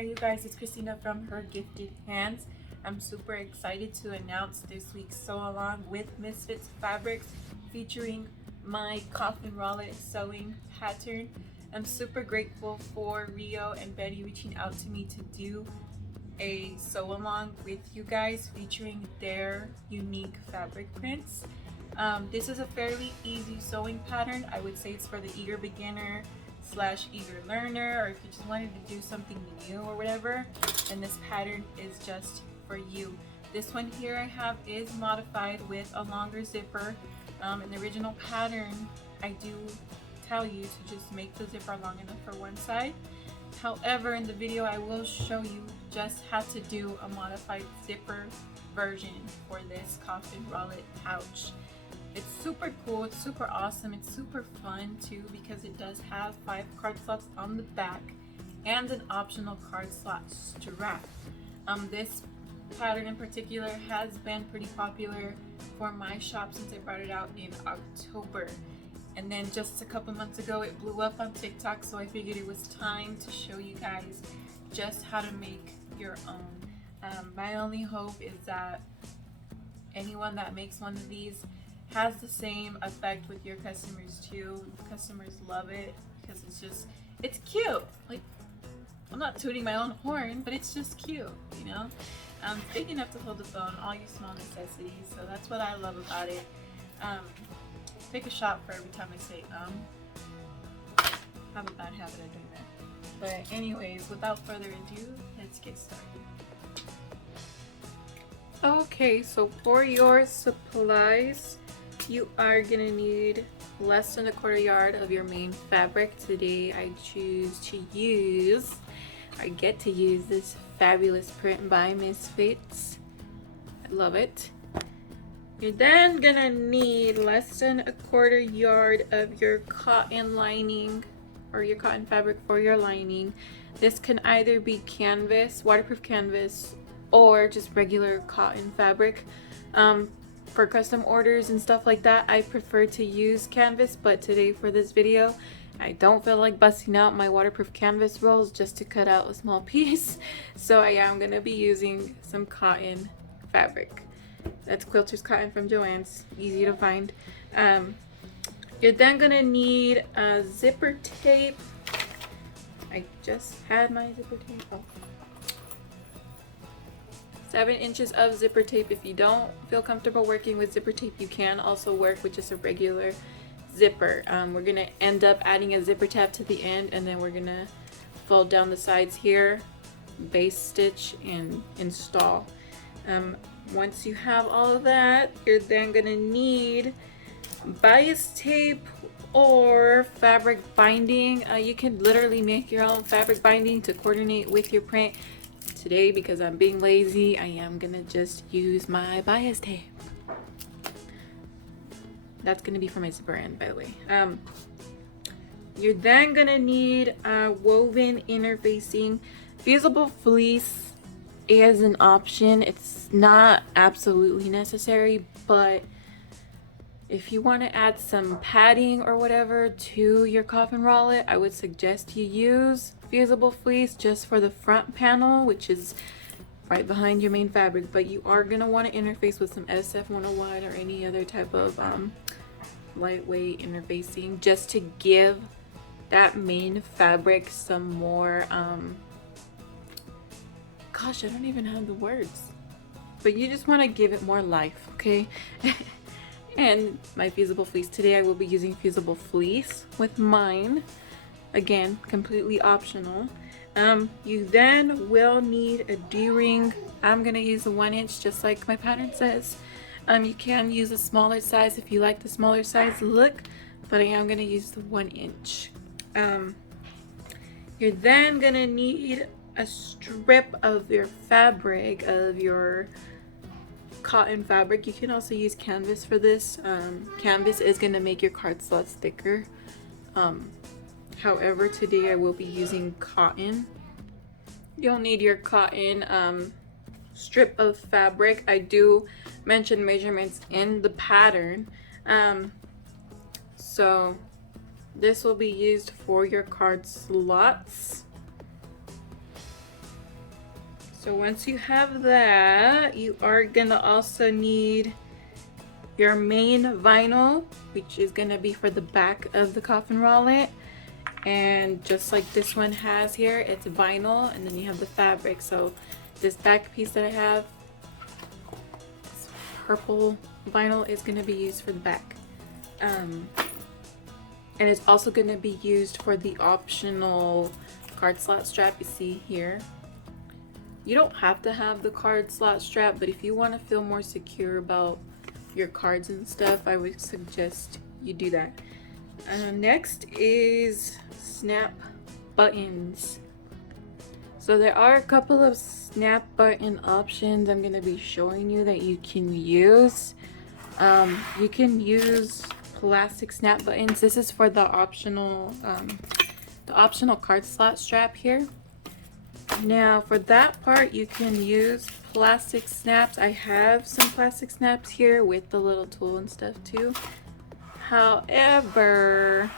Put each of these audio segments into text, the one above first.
Hey you guys, it's Christina from Her Gifted Hands. I'm super excited to announce this week's sew along with Misfits Fabrics featuring my Coffin WRallet Sewing Pattern. I'm super grateful for Rio and Betty reaching out to me to do a sew along with you guys featuring their unique fabric prints. This is a fairly easy sewing pattern. I would say it's for the eager beginner / eager learner, or if you just wanted to do something new or whatever, and this pattern is just for you. This one here I have is modified with a longer zipper. In the original pattern I do tell you to just make the zipper long enough for one side. However, in the video I will show you just how to do a modified zipper version for this Coffin WRallet pouch. It's super cool, it's super awesome, it's super fun too because it does have 5 card slots on the back and an optional card slot strap. This pattern in particular has been pretty popular for my shop since I brought it out in October. And then just a couple months ago it blew up on TikTok, so I figured it was time to show you guys just how to make your own. My only hope is that anyone that makes one of these has the same effect with your customers too. Customers love it because it's cute. Like, I'm not tooting my own horn, but it's just cute, you know? Big enough to hold the phone, all your small necessities, so that's what I love about it. Take a shot for every time I say I have a bad habit of doing that. But anyways, without further ado, let's get started. Okay, so for your supplies, you are gonna need less than a 1/4 yard of your main fabric. Today I get to use this fabulous print by Misfits. I love it. You're then gonna need less than a 1/4 yard of your cotton lining or your cotton fabric for your lining. This can either be canvas, waterproof canvas, or just regular cotton fabric. For custom orders and stuff like that, I prefer to use canvas, but today for this video I don't feel like busting out my waterproof canvas rolls just to cut out a small piece, so I am going to be using some cotton fabric. That's Quilters cotton from Joanns, easy to find. You're then going to need a zipper tape. I just had my zipper tape. 7 inches of zipper tape. If you don't feel comfortable working with zipper tape, you can also work with just a regular zipper. We're gonna end up adding a zipper tab to the end, and then we're gonna fold down the sides here, base stitch, and install. Once you have all of that, you're then gonna need bias tape or fabric binding. You can literally make your own fabric binding to coordinate with your print. Today, because I'm being lazy, I am gonna just use my bias tape. That's gonna be for my zipper end, by the way. You're then gonna need woven interfacing. Fusible fleece is an option. It's not absolutely necessary, but if you want to add some padding or whatever to your Coffin WRallet, I would suggest you use fusible fleece just for the front panel, which is right behind your main fabric. But you are going to want to interface with some SF101 or any other type of lightweight interfacing just to give that main fabric some more, gosh, I don't even have the words. But you just want to give it more life, okay? And my fusible fleece. Today I will be using fusible fleece with mine. Again, completely optional. You then will need a D-ring. I'm gonna use a 1 inch just like my pattern says. You can use a smaller size if you like the smaller size look, but I am gonna use the 1 inch. You're then gonna need a strip of your fabric, of your cotton fabric. You can also use canvas for this. Canvas is going to make your card slots thicker. However, today I will be using cotton. You'll need your cotton strip of fabric. I do mention measurements in the pattern. So this will be used for your card slots. So once you have that, you are gonna also need your main vinyl, which is gonna be for the back of the Coffin WRallet. And just like this one has here, it's vinyl, and then you have the fabric. So this back piece that I have, this purple vinyl, is gonna be used for the back. And it's also gonna be used for the optional card slot strap you see here. You don't have to have the card slot strap, but if you want to feel more secure about your cards and stuff, I would suggest you do that. Next is snap buttons. So there are a couple of snap button options I'm going to be showing you that you can use. You can use plastic snap buttons. This is for the optional card slot strap here. Now for that part, you can use plastic snaps. I have some plastic snaps here with the little tool and stuff too. However,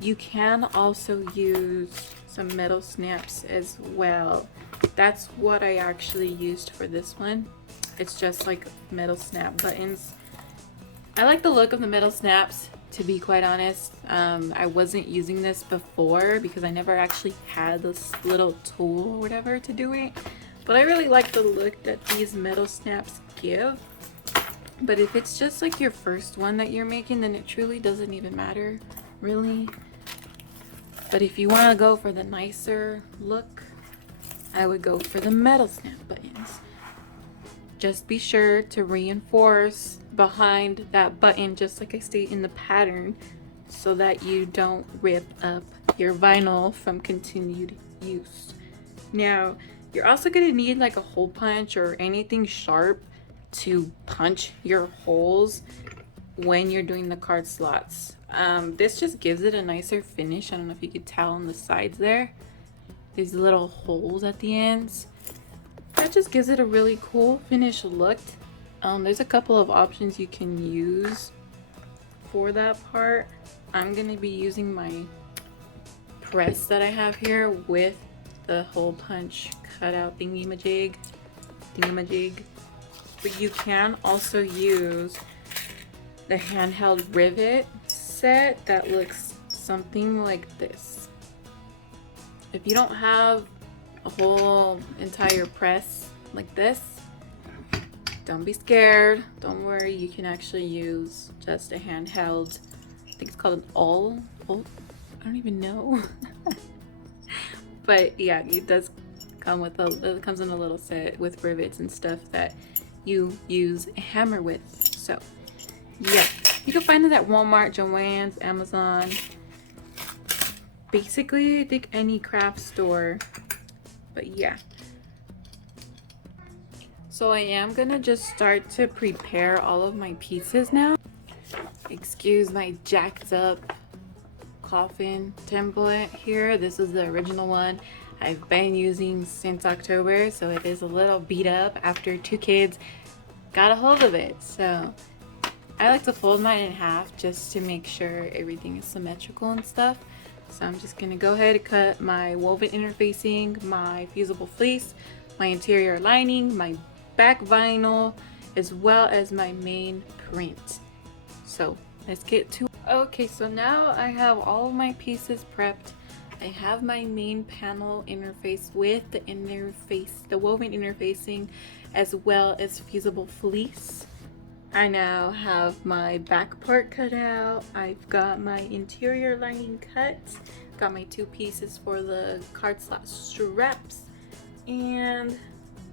you can also use some metal snaps as well. That's what I actually used for this one. It's just like metal snap buttons. I like the look of the metal snaps, to be quite honest. I wasn't using this before because I never actually had this little tool or whatever to do it. But I really like the look that these metal snaps give. But if it's just like your first one that you're making, then it truly doesn't even matter, really. But if you want to go for the nicer look, I would go for the metal snap buttons. Just be sure to reinforce behind that button, just like I state in the pattern, so that you don't rip up your vinyl from continued use. Now, you're also going to need like a hole punch or anything sharp to punch your holes when you're doing the card slots. This just gives it a nicer finish. I don't know if you could tell on the sides there. These little holes at the ends. That just gives it a really cool finished look. There's a couple of options you can use for that part. I'm going to be using my press that I have here with the hole punch cutout thingamajig. But you can also use the handheld rivet set that looks something like this. If you don't have a whole entire press like this, don't be scared. Don't worry, you can actually use just a handheld, I think it's called an awl. I don't even know. But yeah, it does come with it comes in a little set with rivets and stuff that you use a hammer with. So yeah, you can find it at Walmart, Joanns, Amazon, basically I think any craft store. But yeah, so I am gonna just start to prepare all of my pieces now. Excuse my jacked up coffin template here. This is the original one I've been using since October, so it is a little beat up after 2 kids got a hold of it. So I like to fold mine in half just to make sure everything is symmetrical and stuff. So I'm just gonna go ahead and cut my woven interfacing, my fusible fleece, my interior lining, my back vinyl, as well as my main print. So let's get to it. Okay, so now I have all of my pieces prepped. I have my main panel interface with the woven interfacing, as well as fusible fleece. I now have my back part cut out. I've got my interior lining cut. Got my 2 pieces for the card slot straps, and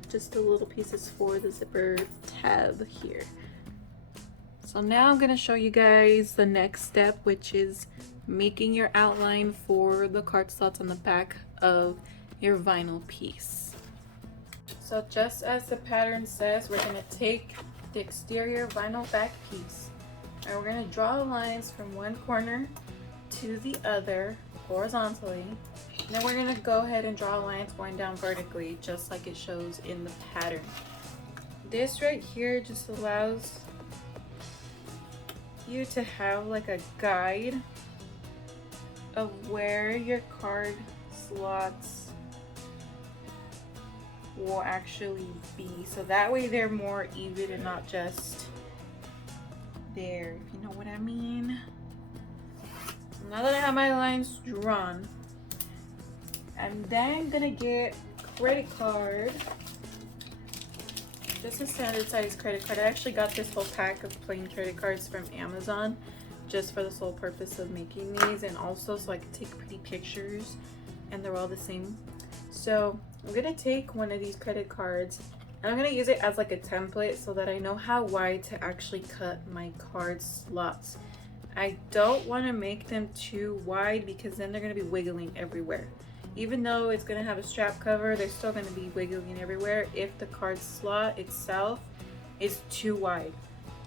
just the little pieces for the zipper tab here. So now I'm gonna show you guys the next step, which is making your outline for the card slots on the back of your vinyl piece. So just as the pattern says, we're gonna take the exterior vinyl back piece and we're going to draw lines from one corner to the other horizontally, and then we're going to go ahead and draw lines going down vertically just like it shows in the pattern. This right here just allows you to have like a guide of where your card slots will actually be, so that way they're more even and not just there, if you know what I mean. So now that I have my lines drawn, I'm then gonna get credit card, just a standard size credit card. I actually got this whole pack of plain credit cards from Amazon just for the sole purpose of making these, and also so I could take pretty pictures, and they're all the same. So I'm gonna take one of these credit cards and I'm gonna use it as like a template so that I know how wide to actually cut my card slots. I don't want to make them too wide because then they're gonna be wiggling everywhere. Even though it's gonna have a strap cover, they're still gonna be wiggling everywhere if the card slot itself is too wide.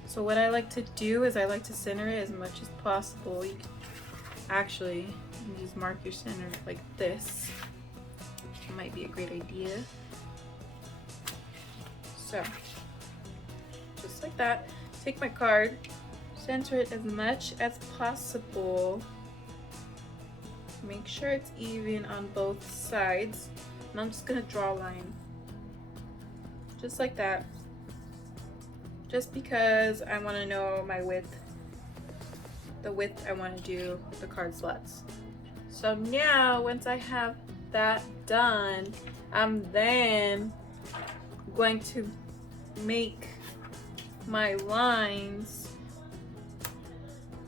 So what I like to do is I like to center it as much as possible. You can actually just mark your center like this. It might be a great idea. So just like that, take my card, center it as much as possible. Make sure it's even on both sides. And I'm just gonna draw a line. Just like that. Just because I wanna know my width. The width I wanna do the card slots. So now, once I have that done, I'm then going to make my lines.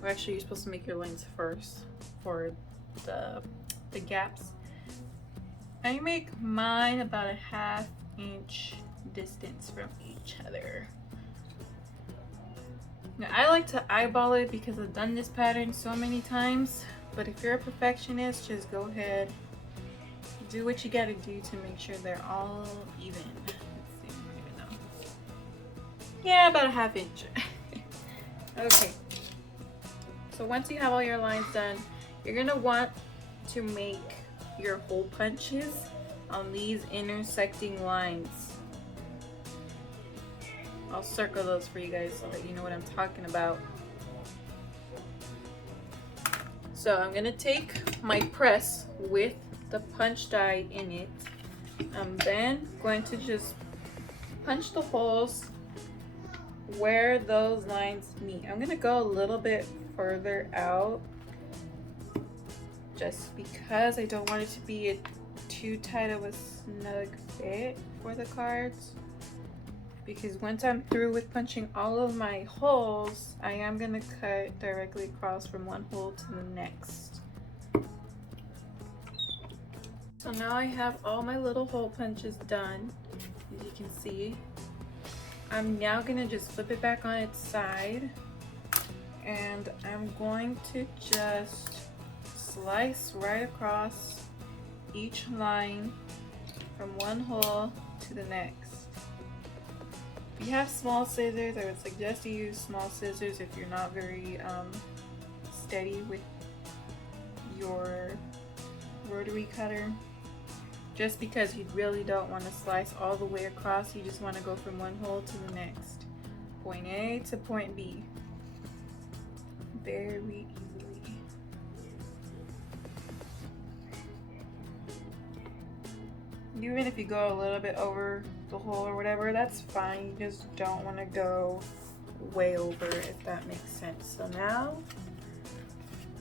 Well, actually, you're supposed to make your lines first for the gaps. I make mine about a 1/2 inch distance from each other. Now, I like to eyeball it because I've done this pattern so many times, but if you're a perfectionist, just go ahead, do what you gotta do to make sure they're all even. Let's see, I don't even know. Yeah, about a 1/2 inch. Okay. So once you have all your lines done, you're gonna want to make your hole punches on these intersecting lines. I'll circle those for you guys so that you know what I'm talking about. So I'm gonna take my press with the punch die in it. I'm then going to just punch the holes where those lines meet. I'm gonna go a little bit further out just because I don't want it to be too tight of a snug fit for the cards. Because once I'm through with punching all of my holes, I am gonna cut directly across from one hole to the next. So now I have all my little hole punches done, as you can see. I'm now gonna just flip it back on its side, and I'm going to just slice right across each line from one hole to the next. If you have small scissors, I would suggest you use small scissors if you're not very steady with your rotary cutter. Just because you really don't want to slice all the way across, you just want to go from one hole to the next. Point A to point B. Very easily. Even if you go a little bit over the hole or whatever, that's fine. You just don't want to go way over, if that makes sense. So now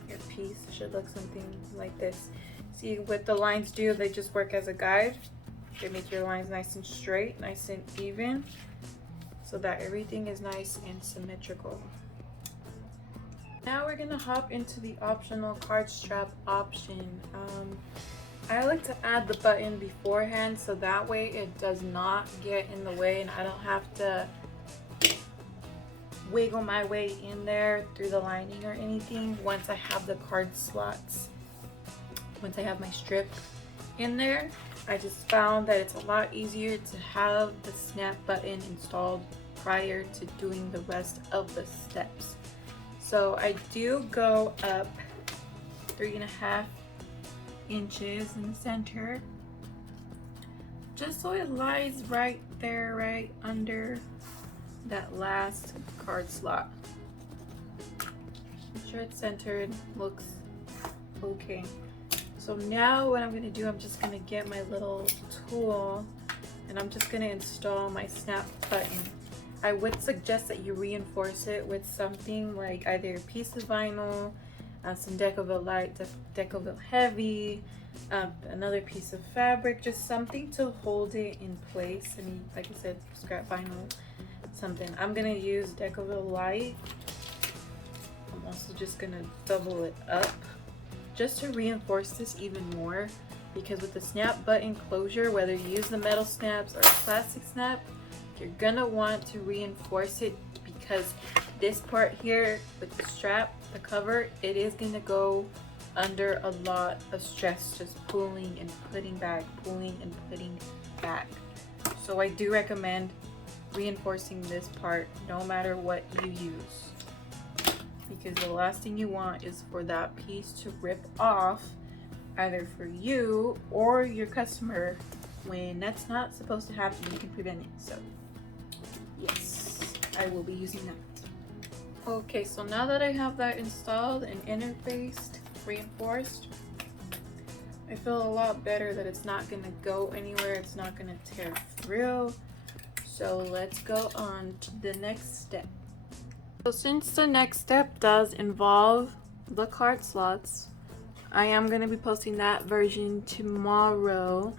your piece should look something like this. See what the lines do, they just work as a guide. They make your lines nice and straight, nice and even, so that everything is nice and symmetrical. Now we're gonna hop into the optional card strap option. I like to add the button beforehand so that way it does not get in the way and I don't have to wiggle my way in there through the lining or anything once I have the card slots. Once I have my strip in there, I just found that it's a lot easier to have the snap button installed prior to doing the rest of the steps. So I do go up 3.5 inches in the center, just so it lies right there, right under that last card slot. Make sure it's centered, looks okay. So now what I'm gonna do, I'm just gonna get my little tool and I'm just gonna install my snap button. I would suggest that you reinforce it with something like either a piece of vinyl, some Decoville Light, Decoville Heavy, another piece of fabric, just something to hold it in place. I mean, like I said, scrap vinyl, something. I'm gonna use Decoville Light. I'm also just gonna double it up just to reinforce this even more, because with the snap button closure, whether you use the metal snaps or plastic snap, you're gonna want to reinforce it, because this part here with the strap, the cover, it is gonna go under a lot of stress, just pulling and putting back, pulling and putting back. So I do recommend reinforcing this part no matter what you use, because the last thing you want is for that piece to rip off, either for you or your customer, when that's not supposed to happen. You can prevent it. So yes, I will be using that. Okay, so now that I have that installed and interfaced, reinforced, I feel a lot better that it's not gonna go anywhere, it's not gonna tear through. So let's go on to the next step. So since the next step does involve the card slots, I am gonna be posting that version tomorrow,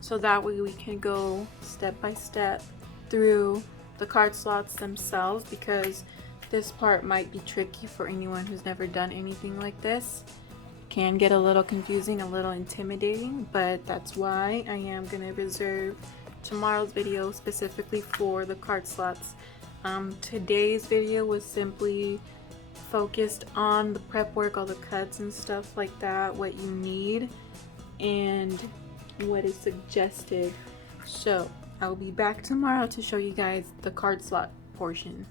so that way we can go step by step through the card slots themselves, because this part might be tricky for anyone who's never done anything like this. Can get a little confusing, a little intimidating, but that's why I am gonna reserve tomorrow's video specifically for the card slots. Today's video was simply focused on the prep work, all the cuts and stuff like that, what you need and what is suggested. So I'll be back tomorrow to show you guys the card slot portion.